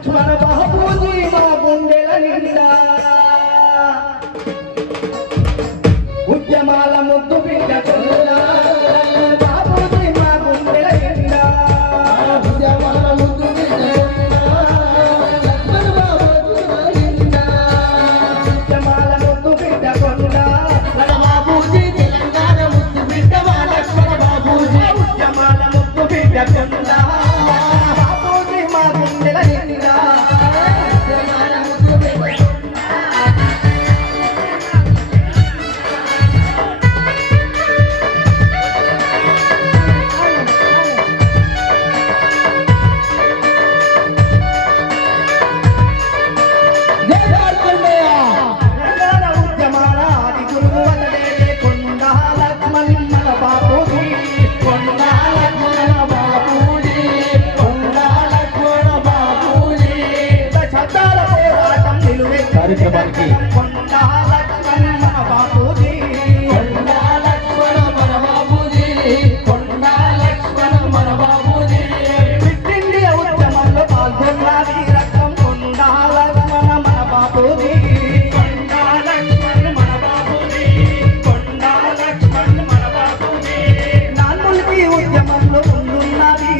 లక్ష్మణ బాబూజీ మా గుండెల నిండా ఉద్యమాల ముద్దు బిడ్డ బాబూజీ మా గుండెల నిండా ఉద్యమాల ముద్దు బిడ్డ లక్ష్మణ బాబూజీ నిండా ఉద్యమాల ముద్దు బిడ్డ కొండ బాబూజీ తెలంగాణ ముద్దు బిడ్డ మా లక్ష్మణ బాబూజీ ఉద్యమాల ముద్దు బిడ్డ కొండ కార్యక్రమానికి ఉద్యమంలో పాల్గొన్నది రక్తం కొండా లక్ష్మణ మన బాబూజీ కొండా లక్ష్మణ మన బాబూజీ కొండా లక్ష్మణ మన బాబూజీ నాన్ముల్కి ఉద్యమంలో ముందున్నది